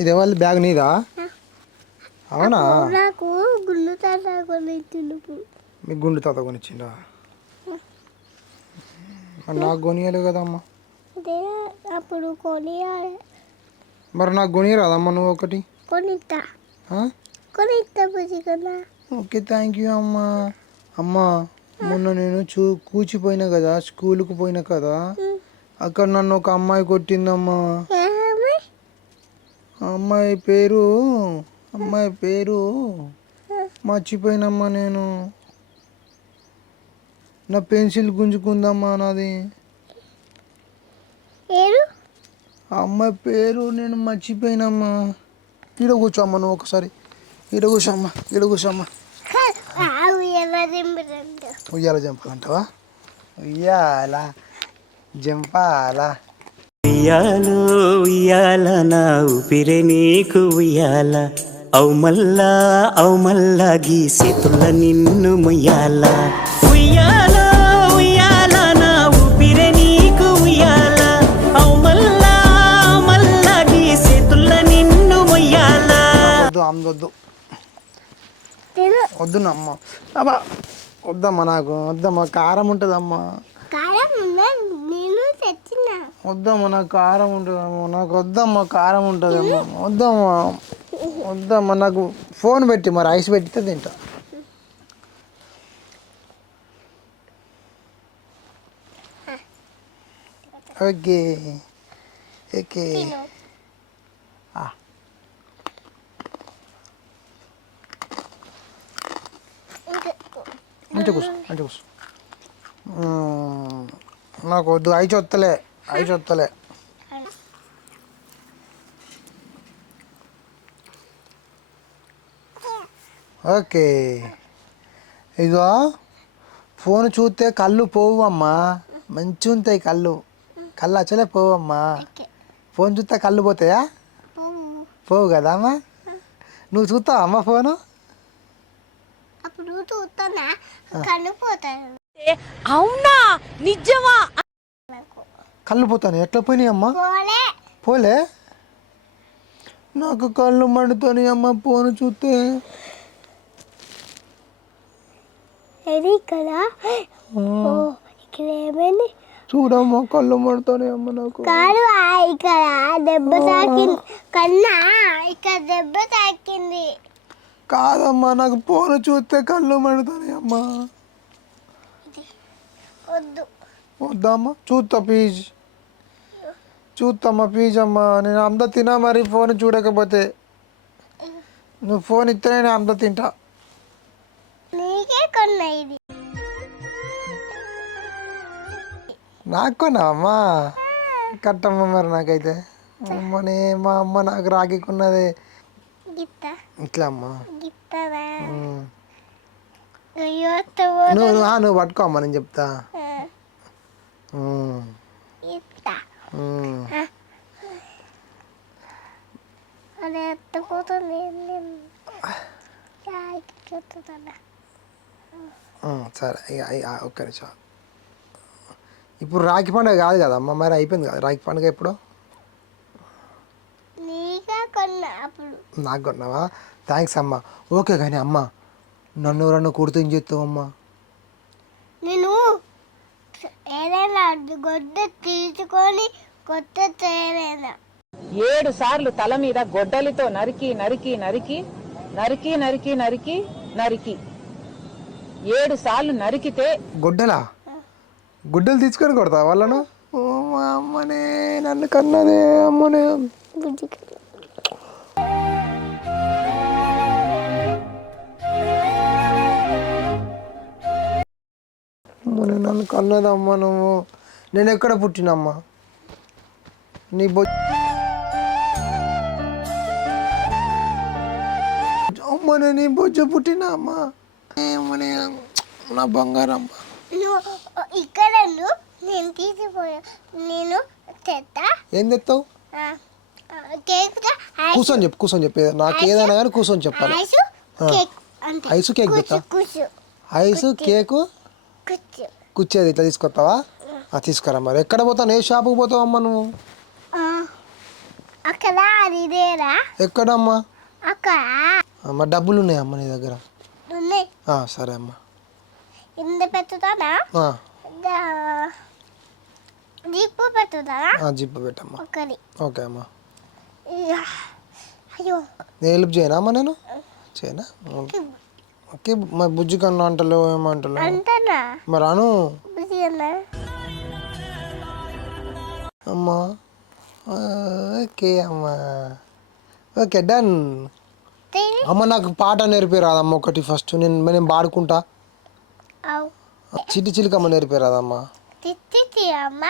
ఇది ఎవరి బ్యాగ్ నీదా? అవునా? నాకు గుండు తాత కొనిచ్చిండు. మీకు గుండు తాత కొనిచ్చిండా? నాకు కొనియలే కదమ్మా. అదే అప్పుడు కొనియాలి. మరి నాకు కొనియరాదమ్మా నువ్వు ఒకటి? కొనిస్తా కొనిస్తా బుజ్జి కదా. ఓకే, థ్యాంక్ యూ అమ్మా. అమ్మా మొన్న నేను కూచిపోయినా కదా, స్కూల్కి పోయినా కదా, అక్కడ నన్ను ఒక అమ్మాయి కొట్టిందమ్మా. అమ్మాయి పేరు మర్చిపోయినమ్మా నేను. నా పెన్సిల్ గుంజుకుందమ్మా నాది. ఆ అమ్మాయి పేరు నేను మర్చిపోయినమ్మా. ఈడ కూర్చోమ్మా నువ్వు ఒకసారి. ఈడ కూర్చోమ్మా. ఉయ్యాల జంపాలంటావా? ఉయ్యాల జంపాలా? ఉయ్యాలో ఉయ్యాల నా ఊపిరే నీకు ఉయ్యాల. అవు మల్లా గీసేతుల నిన్ను ముయ్యాల. ఉయ్యాలో ఉయ్యాల నా ఊపిరే నీకు ఉయ్యాల. అవు మల్లా గీసేతుల నిన్ను ముయ్యాల. వద్దునమ్మా. అబ్బా వద్దమ్మా, నాకు వద్దమ్మా. కారం ఉంటుందమ్మా. వద్దమ్మా, నాకు కారం ఉంటుందమ్మా. నాకు వద్దమ్మా, కారం ఉంటుందమ్మా. వద్దమ్మా. నాకు ఫోన్ పెట్టి మరి ఐస్ పెట్టితే తింటా. Okay okay. మంచి కూర్చో. నాకు వద్దు. ఐస్ వస్తలే. ఓకే. ఇగో ఫోన్ చూస్తే కళ్ళు పోవమ్మా. మంచిగా ఉంటాయి కళ్ళు అచ్చలే పోవమ్మా. ఫోన్ చూస్తే కళ్ళు పోతాయా? పోవు కదా అమ్మా. నువ్వు చూస్తావా అమ్మ ఫోను? అవునా? నిజమా? కళ్ళు పోతాను. ఎట్లా పోయినాయి అమ్మా? పోలే. నాకు కళ్ళు మండుతాయి అమ్మ ఫోన్ చూస్తే. చూడమ్మా, కళ్ళు మండుతాయి అమ్మ నాకు. దెబ్బ తాకింది. కాదమ్మా, నాకు ఫోన్ చూస్తే కళ్ళు మండుతాయి అమ్మా. వద్దమ్మా. చూస్తామ్మా ప్లీజ్ అమ్మా. నేను అంతా తినా మరి ఫోన్ చూడకపోతే. నువ్వు ఫోన్ ఇస్తేనే నేను అంతా తింటా. నాకు కొన్నావమ్మా? కట్టమ్మా మరి నాకైతే. అమ్మనే మా అమ్మ నాకు రాగికున్నదే. ఇట్లా అమ్మా. నువ్వు పట్టుకో అమ్మా, నేను చెప్తా. సరే ఒక్క నిమిషం. ఇప్పుడు రాఖీ పండుగ కాదు కదమ్మా, మరి అయిపోయింది కదా రాఖీ పండుగ. ఎప్పుడు నాకు కొన్నావా? థ్యాంక్స్ అమ్మా. ఓకే కానీ అమ్మ, నన్ను ఎవరన్నా కుడితే ఏం చేస్తావమ్మా? నేను ఏదైనా గొడ్డ తీసుకొని కొత్త 7 సార్లు తల మీద గొడ్డలితో నరికి 7 సార్లు నరికితే. గుడ్డలు తీసుకొని కొడతా వాళ్ళను? ఓ మా అమ్మనే నన్ను కన్నదే అమ్మనే. నన్ను కన్నదమ్మా నువ్వు. నేను ఎక్కడ పుట్టినమ్మా? నీ అమ్మనే నీ బొజ్జ పుట్టినా అమ్మా. ఏమని నా బంగారమ్మ. ఇక్కడ నేను తీసిపోయా. నేను తెస్తా. ఏం తెస్తావు? కూర్చొని చెప్పు. నాకు ఏదైనా కానీ కూర్చొని చెప్పాలి. ఐసు కేక్ తెస్తా. ఐసు కేకు కుచ్చేది ఇట్లా తీసుకొస్తావా? తీసుకురా. మరి ఎక్కడ పోతాను? ఏ షాపుకి పోతావు అమ్మ నువ్వు? అక్కడ అది ఇదేరా ఎక్కడమ్మా? అక్కడ అమ్మ డబ్బులు ఉన్నాయమ్మా నీ దగ్గర? ఉన్నాయి. సరే అమ్మా. ఇంత పెట్టుతానా? జిప్పు పెట్టుతానా? జిప్పు పెట్టమ్మా. ఒకరి ఓకే అమ్మా. అయ్యో నేను హెల్ప్ చేయనా అమ్మా? నేను చేయనా? ఓకే. మరి బుజ్జి కన్నా అంటలో ఏమంటలో అంటనా మరి అను బుజ్జిగన్నా. అమ్మా. ఓకే అమ్మా. Okay done. అమ్మ నాకు పాట నేర్పిరాదమ్మ ఒకటి ఫస్ట్. నేను పాడుకుంటా. చిట్టి చిలుకమ్మ నేర్పిరాదమ్మా? తిత్తి అమ్మ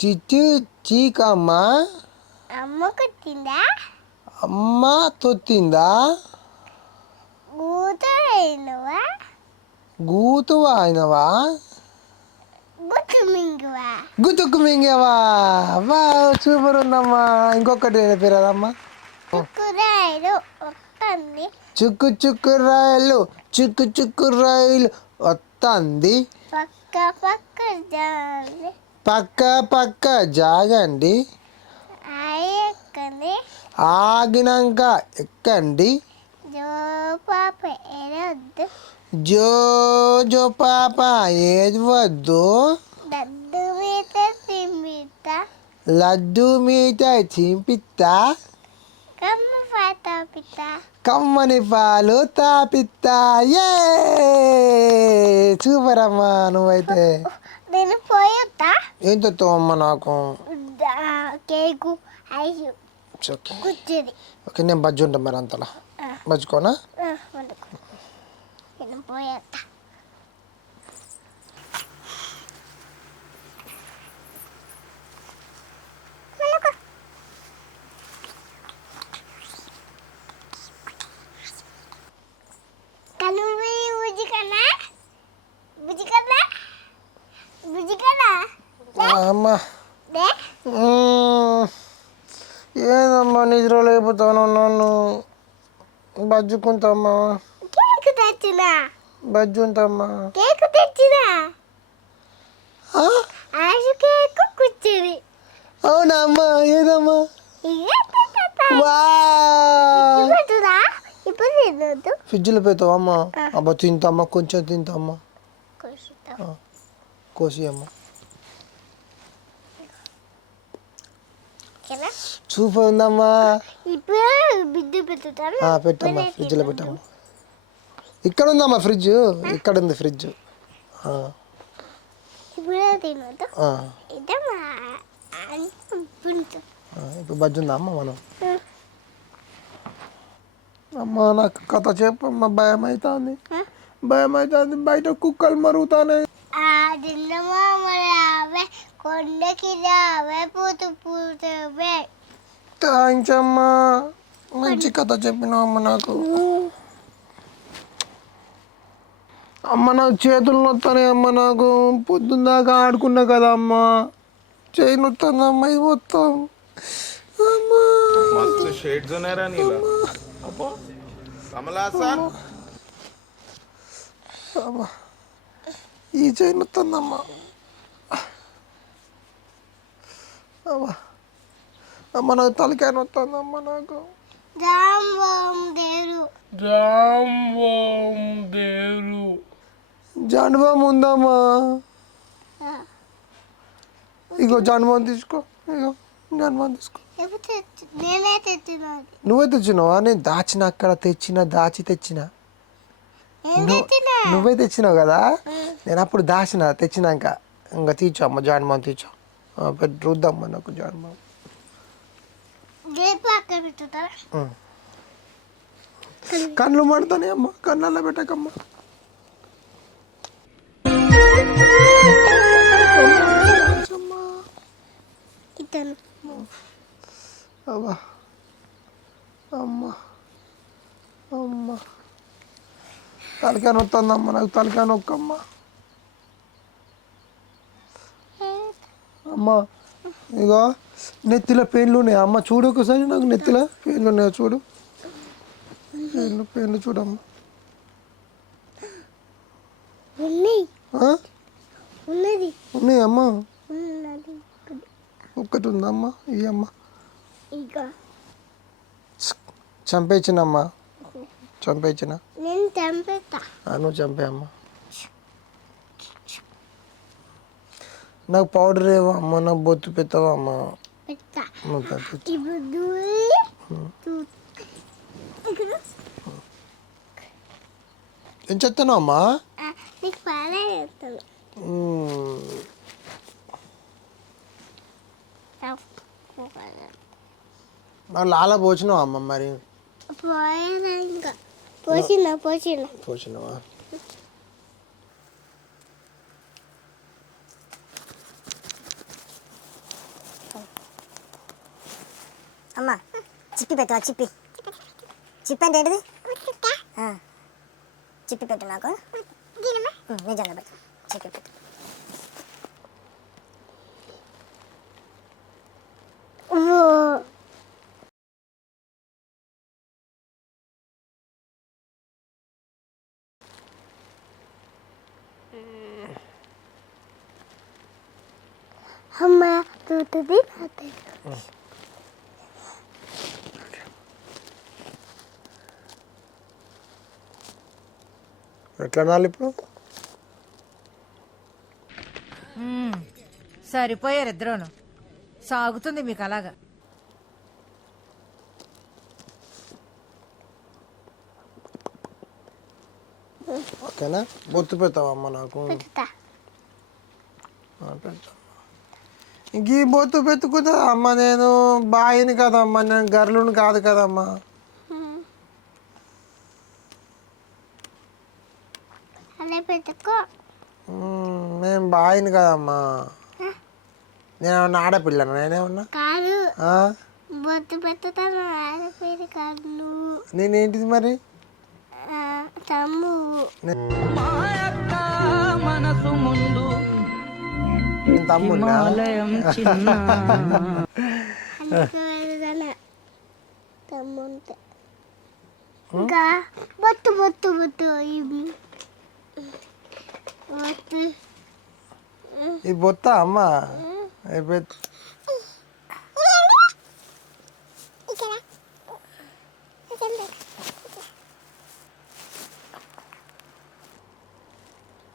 చిట్టి చీకమ్మ అమ్మ కొట్టిందా? అమ్మ తొత్తిందా? గూతైనవా గూతు వాయినవా? గుట్టు మింగువా గుతుకు మింగేవా? వా సూపర్ ఉందమ్మా. ఇంకొకటి నేర్పిరాదమ్మా? కురాయిలు వస్తుంది. చుక్కు చుక్కు రైలు చుక్కు చుక్కు రైలు వస్తుంది. పక్క పక్క జాలి పక్క పక్క జాగండి. ఆయకండి ఆగినాక ఎక్కండి. జో పాప ఏరొద్దు. జో జో పాప ఏది వద్దు. దద్దు మీద తిమ్మిత లడ్డు మీద చింపిత్తా. కమ్మ పాత పిత కమ్మని పాలు తాపిత్తా. ఏ సూపర్ అమ్మా. నువ్వైతే నేను పోయొద్దా? ఏం తెస్తావు అమ్మ నాకు? కేకు ఐసు ఓకే కూర్చొని ఓకే. నేను బజ్జి ఉంటాను మరి అంతలా. బజ్జుకోనా? నేను పోయొద్దా? అమ్మా ఏదమ్మా నిద్ర లేకపోతాను నన్ను. బజ్జుకుంటామ్మా. కేకు తెచ్చినా బజ్జుంటామ్మా. కేకు తెచ్చినా ఐసు కేకు కూర్చొని. అవునా అమ్మా? ఏదమ్మా? ఇప్పుడు తినొద్దు. ఫ్రిడ్జ్లో పెడతావా అమ్మా? అబ్బా తింటామ్మా. కొంచెం తింటామ్మా. కోసి అమ్మా. సూపర్ ఉందమ్మా. ఇప్పుడు బిడ్డు పెట్టుతాను. పెట్టమ్మా. ఫ్రిడ్జ్లో పెట్టమ్మా. ఇక్కడ ఉందమ్మా ఫ్రిడ్జ్. ఇక్కడ ఉంది ఫ్రిడ్జ్. ఇప్పుడు తినొద్దు. ఇప్పుడు బజ్జి ఉందా అమ్మ? మనం అమ్మ నాకు కథ చెప్పమ్మా. భయం అవుతుంది. భయం అవుతుంది. బయట కుక్కలు మరుగుతాయి. కొండకి రావే పూతు పూతవే. థ్యాంక్స్ అమ్మా. మంచి కథ చెప్పినావు అమ్మ నాకు. అమ్మ నాకు చేతులు నొత్తాయి అమ్మ. నాకు పొద్దున్న దాకా ఆడుకున్నా కదా అమ్మ. చేయి నొత్తుంది అమ్మ. ఇది మొత్తం అమ్మా. मस्त शेड्स नाही राणीला अप्पा कमला असा అమ్మా ఈ చేయి నొత్తుందమ్మా. అమ్మా అమ్మ నాకు తలకాయ నొత్తుందమ్మ నాకు. జాండబామ్ ఉందమ్మా. ఇగో జాండబామ్ తీసుకో. ఇగో జాండబామ్ తీసుకో. నేనే తెచ్చినది. నువ్వే తెచ్చినావా? నేను దాచిన అక్కడ దాచి తెచ్చిన. నువ్వే తెచ్చినావు కదా. నేను అప్పుడు దాచిన తెచ్చినాక ఇంకా తీర్చు అమ్మ. జాండబామ్ తీర్చు. రుద్దమ్మ నాకు జాండబామ్. కళ్ళు మడతానే అమ్మ. కళ్ళల్లో పెట్టకమ్మ. అమ్మా అమ్మ అమ్మ తలకాయ నొత్తుందమ్మ నాకు. తలకాయ నొక్కమ్మ. అమ్మ ఇగో నెత్తిలో పెయిన్లు ఉన్నాయి అమ్మ. చూడు ఒకసారి నాకు. నెత్తిలో పెయిన్లు ఉన్నాయో చూడు. పెయిన్లు చూడమ్మా. ఉన్నాయి అమ్మ. ఒక్కటి ఉందమ్మా. ఈ అమ్మ ఇక చంపేచ్చినమ్మా చంపేచ్చిన నేను చంపేస్తా. నువ్వు చంపే అమ్మా. నాకు పౌడర్ ఏవో అమ్మ, నాకు బొత్తు పెడతావా అమ్మ? పెడతా. నువ్వు పెట్టు. ఇప్పుడు దూరి ఏం చెప్తాను అమ్మా? నీకు పాలే చెప్తాను. నాకు లాల పోచినావా అమ్మ మరి? పోయేదా ఇంకా పోసిన పోచినావా? అమ్మ చిప్పి పెట్టవా? చిప్పి అంటే ఏంటిది? చిప్పి పెట్టు నాకు. నిజంగా పెట్టు. చిప్పి పెట్టు. అమ్మ తూతుంది. ఎట్లా అనాలి ఇప్పుడు? సరిపోయారు ఇద్దరును. సాగుతుంది మీకు అలాగా. ఓకేనా? బొత్తు పెడతావమ్మా నాకు? పెడతా. పెడతా. ఇంక ఈ బొత్తు పెట్టుకుంటా అమ్మ, నేను బాయిని కదమ్మా, నేను గర్లుని కాదు కదమ్మా. అలా పెట్టుకో. నేను బాయిని కదమ్మా, నేను ఆడపిల్లను. నేనేమన్నా కాదు బొత్తు పెట్టుతాను. ఆడపేరు కాదు నువ్వు. నేనేంటిది మరి? తమ్ము. తమ్ముడా? తమ్ముంటే ఇంకా బొత్తు బొత్తు బొత్తు ఇవి బొత్తు. ఈ బొత్త అమ్మ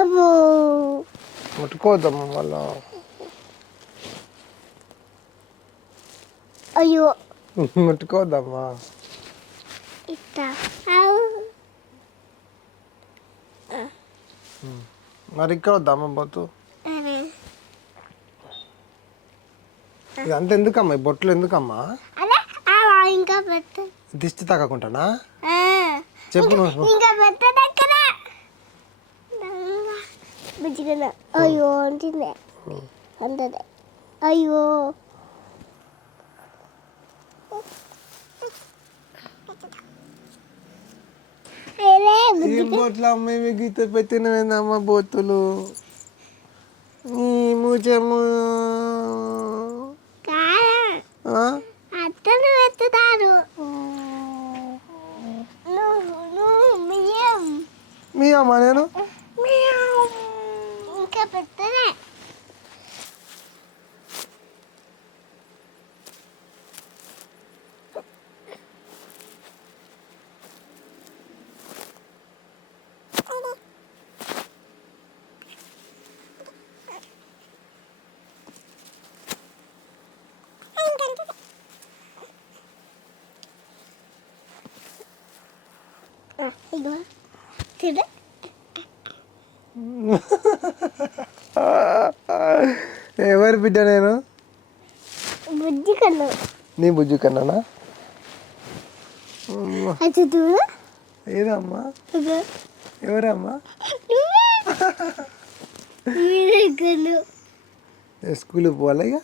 అబ్బో ముట్టుకోవద్దమ్మ మళ్ళా. అయ్యో ముట్టుకోవద్దమ్మా. ఇస్తా. మరి ఇక్కడ వద్దమ్మ బొత్తు. ఇదంతా ఎందుకమ్మా? ఈ బొట్లు ఎందుకమ్మా? అదే ఇంకా పెట్ట దిష్టి తగ్గకుంటానా? చెప్పు నువ్వు. ఇంకా పెట్టదక్కడ బుజ్జిగా. అయ్యో అంటుంది అంతదే. అయ్యో ఈ బొట్లు అమ్మ గీత పెట్టినవేందమ్మా బొత్తులు? మూచెమ్ము అత్తలు పెట్టుతారు. మీ అమ్మ నేను ఇంకా పెట్టనే. ఇదిగో చూడు. ఎవరి బిడ్డ నేను? బుజ్జి కన్ను. నీ బుజ్జి కన్నానా? అది చూడు. ఏదమ్మా? ఎవరమ్మా? మీరే కన్ను. స్కూల్కి పోవాలి ఇక.